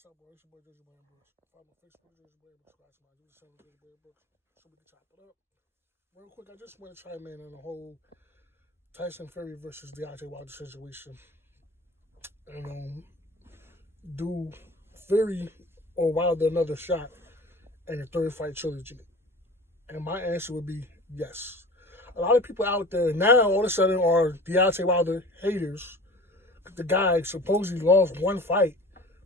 What's up, boy? It's your boy Jersey Boy Brooks. Follow my Facebook, Jersey Boy Brooks. My YouTube channel, Jersey Boy Brooks. So we can chop it up. Real quick, I just want to chime in on the whole Tyson Fury versus Deontay Wilder situation. And do Fury or Wilder another shot in the third fight trilogy? And my answer would be yes. A lot of people out there now all of a sudden are Deontay Wilder haters. The guy supposedly lost one fight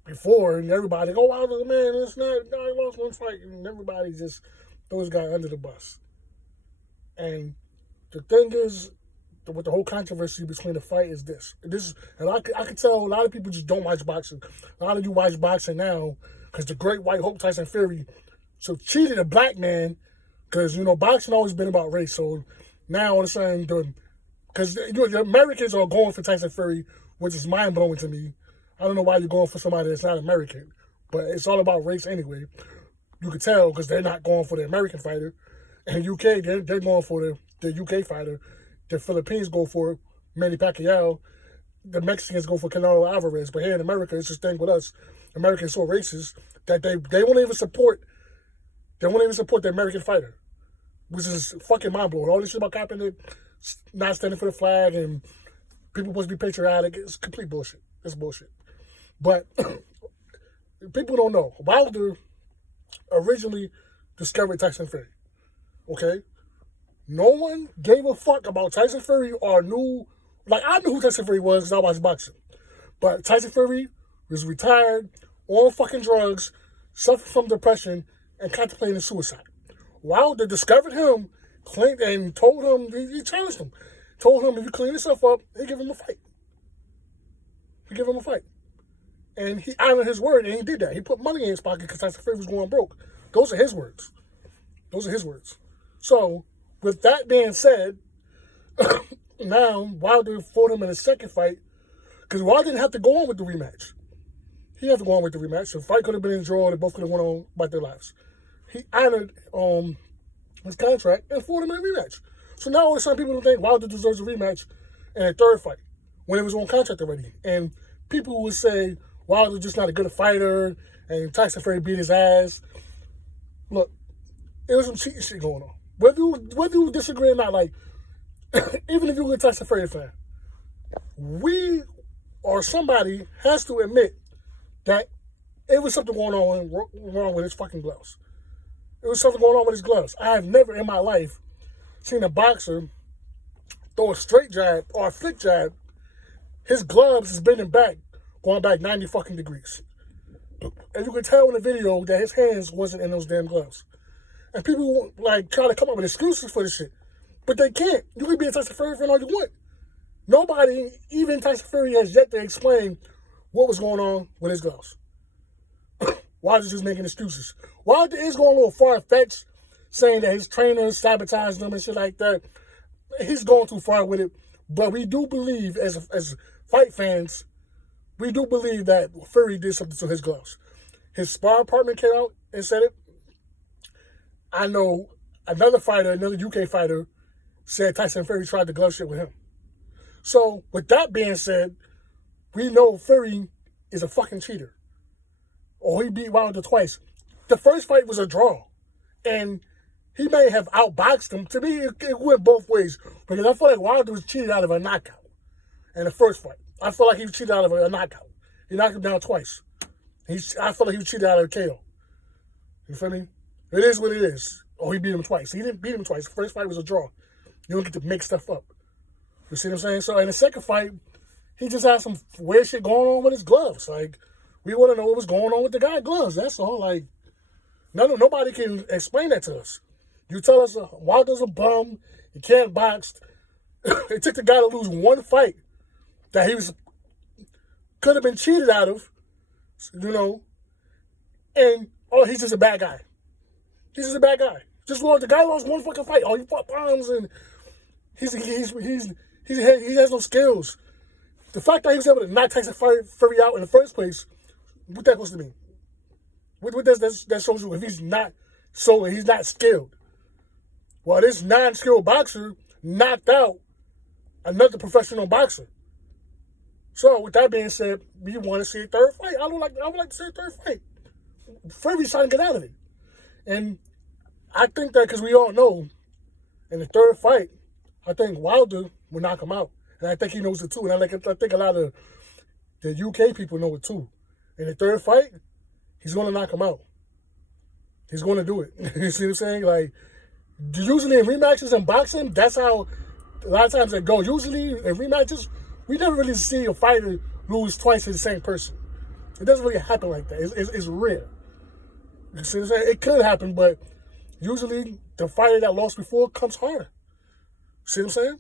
before, and everybody, oh, Wilder, man, it's not, no, he lost one fight, and everybody just throws the guy under the bus. And the thing is, with the whole controversy between the fight is this, and I can tell a lot of people just don't watch boxing. A lot of you watch boxing now because the great white hope Tyson Fury so cheated a black man, because, boxing always been about race. So now all of a sudden, because the Americans are going for Tyson Fury, which is mind-blowing to me. I don't know why you're going for somebody that's not American, but it's all about race anyway. You can tell because they're not going for the American fighter. In the UK, they're going for the UK fighter. The Philippines go for Manny Pacquiao. The Mexicans go for Canelo Alvarez. But here in America, it's this thing with us. Americans so racist that they won't even support. They won't even support the American fighter, which is fucking mind-blowing. All this shit about Kaepernick not standing for the flag and people supposed to be patriotic, it's complete bullshit. It's bullshit. But people don't know. Wilder originally discovered Tyson Fury. Okay? No one gave a fuck about Tyson Fury or knew, I knew who Tyson Fury was because I watched boxing. But Tyson Fury was retired, on fucking drugs, suffered from depression, and contemplating suicide. Wilder discovered him, claimed, and told him, he challenged him. Told him if you clean yourself up, he'd give him a fight. He'd give him a fight. And he honored his word, and he did that. He put money in his pocket because Tyson Fury was going broke. Those are his words. Those are his words. So, with that being said, now Wilder fought him in the second fight because Wilder didn't have to go on with the rematch. He had to go on with the rematch. The fight could have been a draw. They both could have went on about their lives. He honored his contract and fought him in a rematch. So now all of a sudden people don't think Wilder deserves a rematch in a third fight when it was on contract already. And people would say Wilder's just not a good fighter and Tyson Fury beat his ass. Look, there was some cheating shit going on. Whether you disagree or not, even if you're a Tyson Fury fan, we or somebody has to admit that it was something going on wrong with his fucking gloves. It was something going on with his gloves. I have never in my life seen a boxer throw a straight jab or a flick jab. His gloves is bending back, going back 90 fucking degrees. And you can tell in the video that his hands wasn't in those damn gloves. And people try to come up with excuses for this shit. But they can't. You can be a Tyson Fury fan all you want. Nobody, even Tyson Fury, has yet to explain what was going on with his gloves. Wilder's just making excuses. Wilder is going a little far-fetched, saying that his trainers sabotaged him and shit like that. He's going too far with it. But we do believe, as fight fans, we do believe that Fury did something to his gloves. His sparring partner came out and said it. I know another UK fighter, said Tyson Fury tried the glove shit with him. So, with that being said, we know Fury is a fucking cheater. Or he beat Wilder twice. The first fight was a draw. And he may have outboxed him. To me, it went both ways. Because I feel like Wilder was cheated out of a knockout in the first fight. I feel like he was cheated out of a knockout. He knocked him down twice. I feel like he was cheated out of a KO. You feel me? It is what it is. Or he beat him twice. He didn't beat him twice. The first fight was a draw. You don't get to make stuff up. You see what I'm saying? So in the second fight, he just had some weird shit going on with his gloves. We want to know what was going on with the guy's gloves. That's all. Nobody can explain that to us. You tell us Wilder's a bum. He can't box. It took the guy to lose one fight that he could have been cheated out of, and he's just a bad guy. He's just a bad guy. The guy lost one fucking fight. He fought bombs and he has no skills. The fact that he was able to knock Tyson Fury out in the first place, what that supposed to mean? What does that shows you if he's not skilled? Well, this non-skilled boxer knocked out another professional boxer. So with that being said, we want to see a third fight. I would like to see a third fight. Fury's trying to get out of it. And I think that because we all know in the third fight, I think Wilder will knock him out. And I think he knows it too. And I think a lot of the UK people know it too. In the third fight, he's going to knock him out. He's going to do it. You see what I'm saying? Like, usually in rematches in boxing, that's how a lot of times they go. Usually in rematches, we never really see a fighter lose twice to the same person. It doesn't really happen like that. It's rare. You see what I'm saying? It could happen, but usually the fighter that lost before comes harder. See what I'm saying?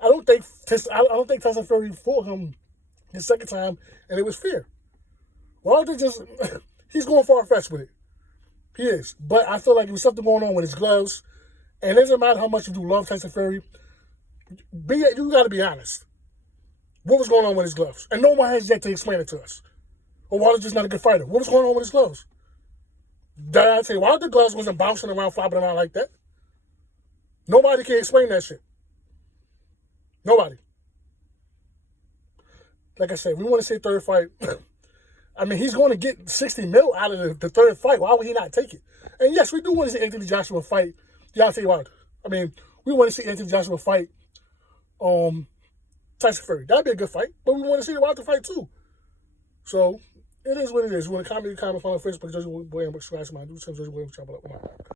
I don't think Tyson Fury fought him the second time, and it was fair. Wilder he's going far-fetched with it. He is. But I feel like there was something going on with his gloves, and it doesn't matter how much you do love Tyson Fury, you got to be honest. What was going on with his gloves? And no one has yet to explain it to us. Or Wilder's just not a good fighter. What was going on with his gloves? Did I say Wilder's gloves wasn't bouncing around, flopping around like that? Nobody can explain that shit. Nobody. Like I said, we want to see a third fight. I mean, he's going to get 60 mil out of the third fight. Why would he not take it? And yes, we do want to see Anthony Joshua fight Deontay Wilder. I mean, we want to see Anthony Joshua fight Tyson Fury. That'd be a good fight. But we want to see the Wilder fight too. So, it is what it is. You want to comment, follow on Facebook, Judge William, subscribe to my YouTube, Judge William, chop it up.